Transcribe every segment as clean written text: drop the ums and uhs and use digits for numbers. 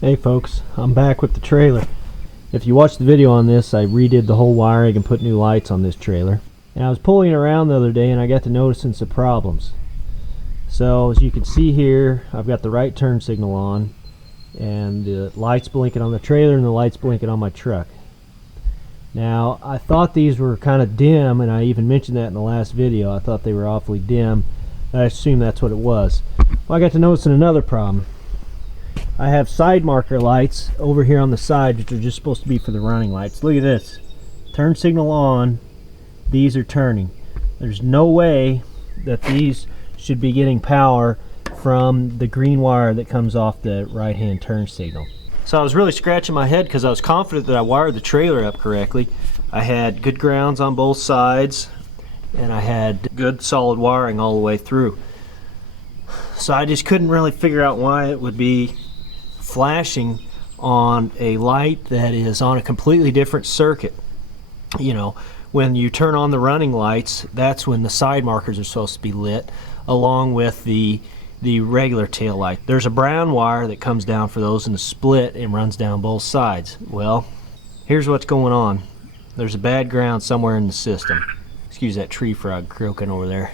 Hey folks, I'm back with the trailer. If you watched the video on this, I redid the whole wiring and put new lights on this trailer. And I was pulling it around the other day and I got to noticing some problems. So as you can see here, I've got the right turn signal on and the lights blinking on the trailer and the lights blinking on my truck. Now I thought these were kind of dim, and I even mentioned that in the last video. I thought they were awfully dim. I assumed that's what it was. Well, I got to noticing another problem. I have side marker lights over here on the side, which are just supposed to be for the running lights. Look at this. Turn signal on. These are turning. There's no way that these should be getting power from the green wire that comes off the right hand turn signal. So I was really scratching my head because I was confident that I wired the trailer up correctly. I had good grounds on both sides and I had good solid wiring all the way through. So I just couldn't really figure out why it would be flashing on a light that is on a completely different circuit. You know, when you turn on the running lights, that's when the side markers are supposed to be lit, along with the regular tail light. There's a brown wire that comes down for those in the split and runs down both sides. Well, here's what's going on. There's a bad ground somewhere in the system. Excuse that tree frog croaking over there.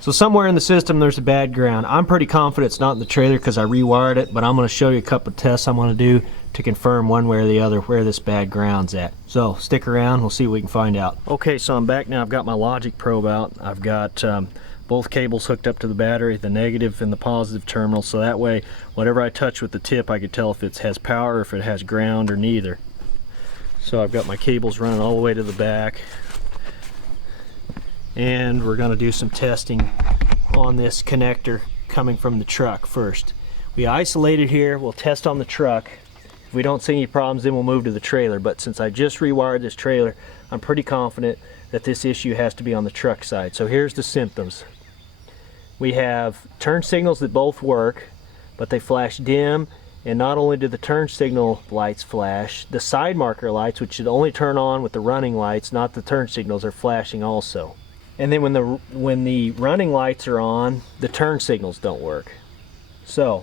So somewhere in the system there's a bad ground. I'm pretty confident it's not in the trailer because I rewired it, but I'm going to show you a couple of tests I'm going to do to confirm one way or the other where this bad ground's at. So stick around, we'll see what we can find out. Okay, so I'm back now. I've got my logic probe out. I've got both cables hooked up to the battery, the negative and the positive terminal, so that way whatever I touch with the tip I can tell if it has power or if it has ground or neither. So I've got my cables running all the way to the back, and we're going to do some testing on this connector coming from the truck first. We isolate it here, we'll test on the truck. If we don't see any problems, then we'll move to the trailer. But since I just rewired this trailer, I'm pretty confident that this issue has to be on the truck side. So here's the symptoms. We have turn signals that both work, but they flash dim, and not only do the turn signal lights flash, the side marker lights, which should only turn on with the running lights, not the turn signals, are flashing also. And then when the running lights are on, the turn signals don't work. So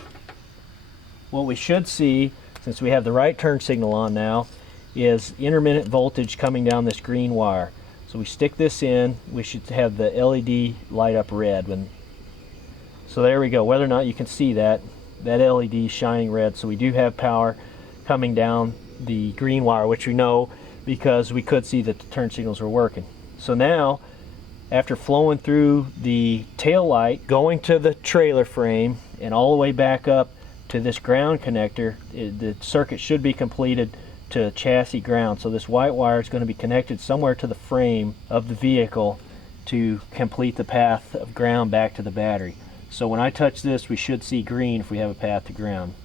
what we should see, since we have the right turn signal on now, is intermittent voltage coming down this green wire. So we stick this in, we should have the LED light up red. So there we go. Whether or not you can see that LED is shining red. So we do have power coming down the green wire, which we know because we could see that the turn signals were working. So now, after flowing through the tail light, going to the trailer frame, and all the way back up to this ground connector, the circuit should be completed to chassis ground. So this white wire is going to be connected somewhere to the frame of the vehicle to complete the path of ground back to the battery. So when I touch this, we should see green if we have a path to ground.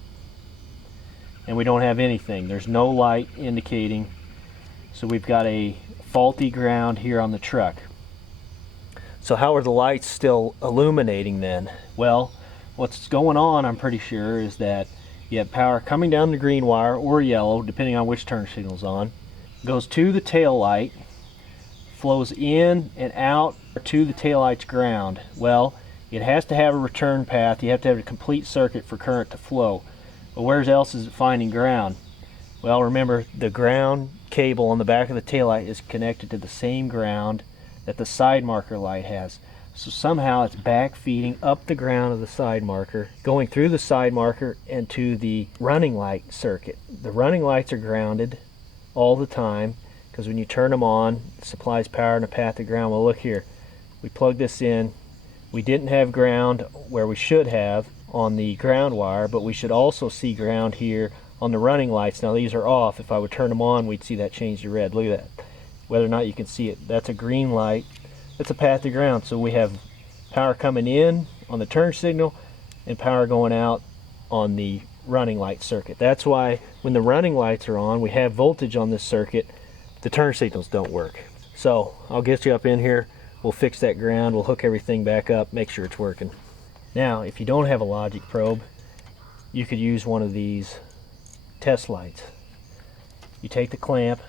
And we don't have anything. There's no light indicating. So we've got a faulty ground here on the truck. So how are the lights still illuminating then? Well, what's going on, I'm pretty sure, is that you have power coming down the green wire or yellow, depending on which turn signal's on, goes to the tail light, flows in and out to the tail light's ground. Well, it has to have a return path. You have to have a complete circuit for current to flow. But where else is it finding ground? Well, remember, the ground cable on the back of the tail light is connected to the same ground that the side marker light has. So somehow it's back feeding up the ground of the side marker, going through the side marker and to the running light circuit. The running lights are grounded all the time because when you turn them on, it supplies power and a path to ground. Well, look here, we plug this in. We didn't have ground where we should have on the ground wire, but we should also see ground here on the running lights. Now these are off. If I would turn them on, we'd see that change to red. Look at that. Whether or not you can see it, that's a green light. That's a path to ground. So we have power coming in on the turn signal and power going out on the running light circuit. That's why when the running lights are on, we have voltage on this circuit. The turn signals don't work. So I'll get you up in here. We'll fix that ground. We'll hook everything back up, make sure it's working. Now, if you don't have a logic probe, you could use one of these test lights. You take the clamp,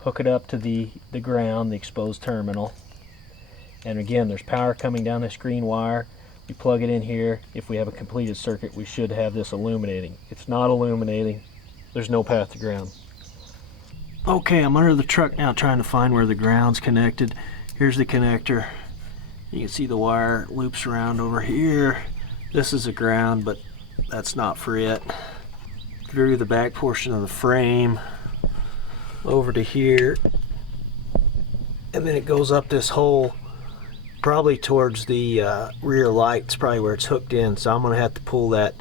hook it up to the ground, the exposed terminal, and again there's power coming down this green wire. You plug it in here. If we have a completed circuit, we should have this illuminating. It's not illuminating. There's no path to ground. Okay, I'm under the truck now trying to find where the ground's connected. Here's the connector. You can see the wire loops around over here. This is the ground, but that's not for it. Through the back portion of the frame, over to here, and then it goes up this hole, probably towards the rear lights, probably where it's hooked in. So I'm going to have to pull that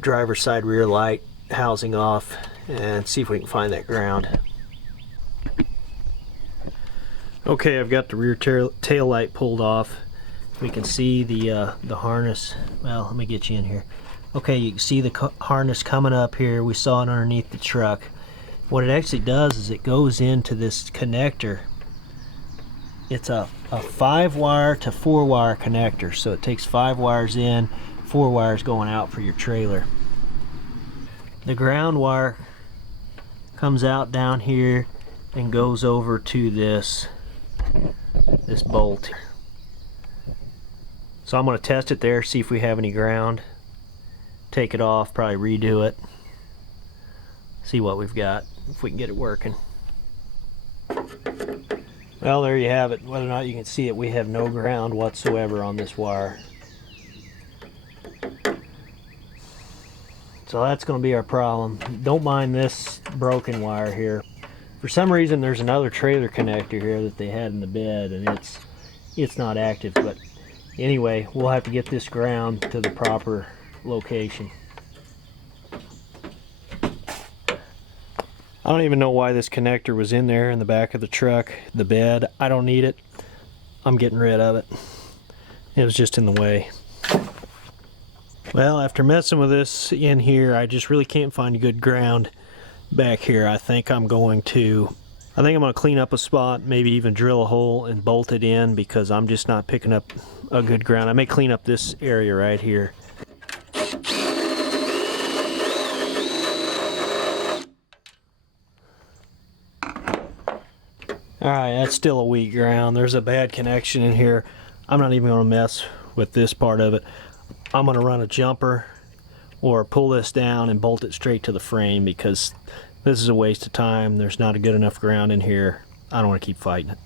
driver's side rear light housing off and see if we can find that ground. Okay, I've got the rear tail light pulled off. We can see the harness. Well, let me get you in here. Okay, you can see the harness coming up here. We saw it underneath the truck. What it actually does is it goes into this connector. It's a 5-wire to 4-wire connector, so it takes 5 wires in, 4 wires going out for your trailer. The ground wire comes out down here and goes over to this bolt. So I'm going to test it there, see if we have any ground. Take it off, probably redo it. See what we've got, if we can get it working. Well, there you have it. Whether or not you can see it, we have no ground whatsoever on this wire. So that's going to be our problem. Don't mind this broken wire here. For some reason there's another trailer connector here that they had in the bed, and it's not active, but anyway, we'll have to get this ground to the proper location. I don't even know why this connector was in there in the back of the truck, the bed. I don't need it. I'm getting rid of it. It was just in the way. Well, after messing with this in here, I just really can't find good ground back here. I think I'm going to clean up a spot, maybe even drill a hole and bolt it in, because I'm just not picking up a good ground. I may clean up this area right here. Alright, that's still a weak ground. There's a bad connection in here. I'm not even going to mess with this part of it. I'm going to run a jumper or pull this down and bolt it straight to the frame, because this is a waste of time. There's not a good enough ground in here. I don't want to keep fighting it.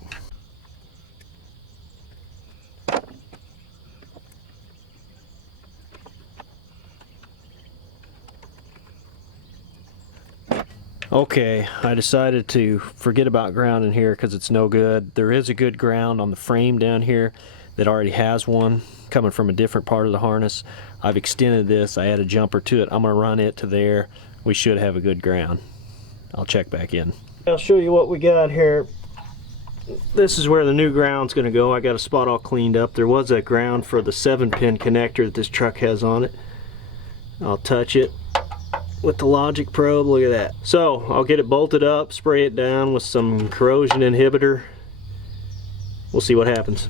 Okay, I decided to forget about ground in here because it's no good. There is a good ground on the frame down here that already has one coming from a different part of the harness. I've extended this, I added a jumper to it. I'm going to run it to there. We should have a good ground. I'll check back in. I'll show you what we got here. This is where the new ground's going to go. I got a spot all cleaned up. There was a ground for the 7-pin connector that this truck has on it. I'll touch it with the logic probe. Look at that. So I'll get it bolted up, spray it down with some corrosion inhibitor. We'll see what happens.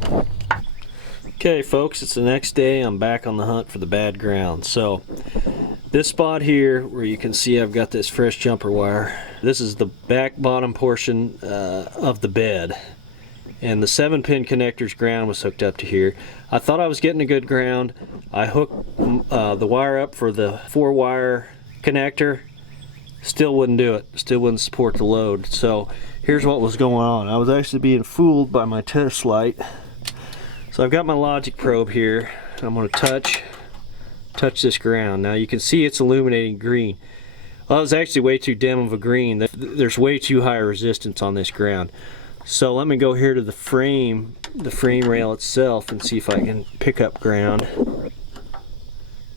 Okay folks, it's the next day. I'm back on the hunt for the bad ground. So this spot here where you can see I've got this fresh jumper wire, this is the back bottom portion of the bed, and the 7-pin connector's ground was hooked up to here. I thought I was getting a good ground. I hooked the wire up for the 4-wire connector, still wouldn't do it, still wouldn't support the load. So here's what was going on. I was actually being fooled by my test light. So I've got my logic probe here. I'm going to touch this ground. Now you can see it's illuminating green. Well, it's actually way too dim of a green. There's way too high resistance on this ground. So let me go here to the frame rail itself and see if I can pick up ground.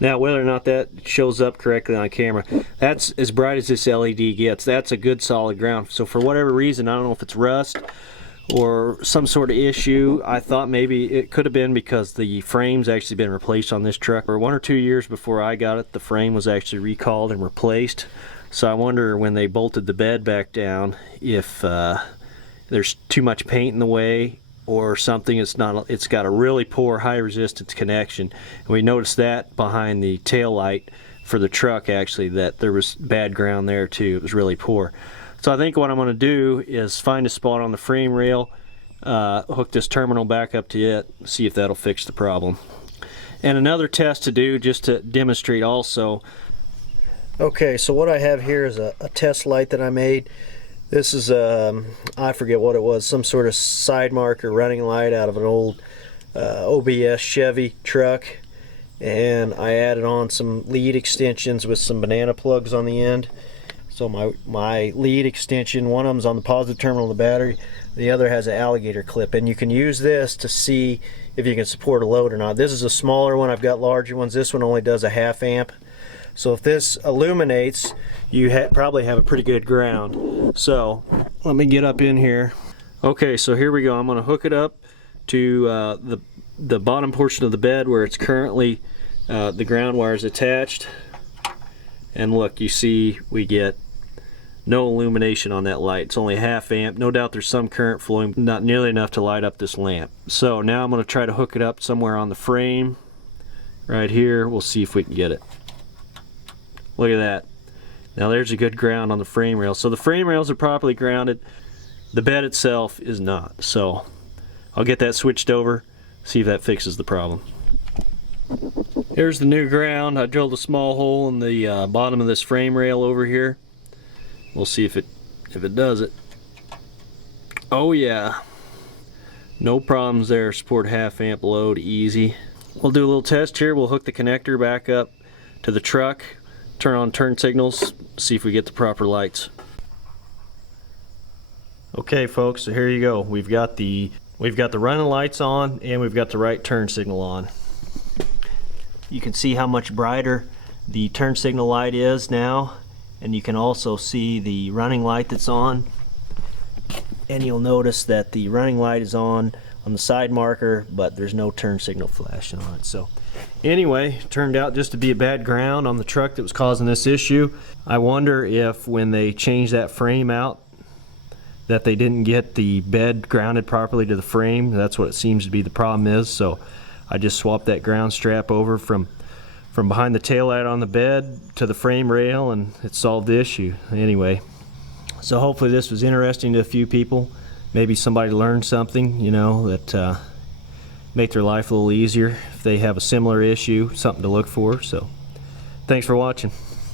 Now whether or not that shows up correctly on camera, that's as bright as this LED gets. That's a good solid ground. So for whatever reason, I don't know if it's rust or some sort of issue, I thought maybe it could have been because the frame's actually been replaced on this truck. For 1 or 2 years before I got it, the frame was actually recalled and replaced. So I wonder when they bolted the bed back down if there's too much paint in the way or something. It's got a really poor high resistance connection. And we noticed that behind the tail light for the truck, actually, that there was bad ground there too. It was really poor. So I think what I'm going to do is find a spot on the frame rail, hook this terminal back up to it, see if that'll fix the problem. And another test to do just to demonstrate also. Okay, so what I have here is a test light that I made. This is I forget what it was, some sort of side marker running light out of an old OBS Chevy truck, and I added on some lead extensions with some banana plugs on the end. So my lead extension, one of them's on the positive terminal of the battery, the other has an alligator clip, and you can use this to see if you can support a load or not. This is a smaller one, I've got larger ones. This one only does a 1/2 amp. So if this illuminates, you probably have a pretty good ground. So let me get up in here. Okay, so here we go. I'm going to hook it up to the bottom portion of the bed where it's currently the ground wire is attached. And look, you see we get no illumination on that light. It's only 1/2 amp. No doubt there's some current flowing, not nearly enough to light up this lamp. So now I'm going to try to hook it up somewhere on the frame right here. We'll see if we can get it. Look at that. Now there's a good ground on the frame rail. So the frame rails are properly grounded. The bed itself is not. So I'll get that switched over, see if that fixes the problem. Here's the new ground. I drilled a small hole in the bottom of this frame rail over here. We'll see if it does it. Oh yeah. No problems there. Support 1/2 amp load, easy. We'll do a little test here. We'll hook the connector back up to the truck. Turn on turn signals, see if we get the proper lights. Okay folks, so here you go. We've got the running lights on and we've got the right turn signal on. You can see how much brighter the turn signal light is now, and you can also see the running light that's on. And you'll notice that the running light is on the side marker, but there's no turn signal flashing on it. So anyway, it turned out just to be a bad ground on the truck that was causing this issue. I wonder if when they changed that frame out that they didn't get the bed grounded properly to the frame. That's what it seems to be the problem is. So I just swapped that ground strap over from behind the taillight on the bed to the frame rail, and it solved the issue. Anyway, so hopefully this was interesting to a few people. Maybe somebody learned something, you know, that make their life a little easier if they have a similar issue, something to look for. So thanks for watching.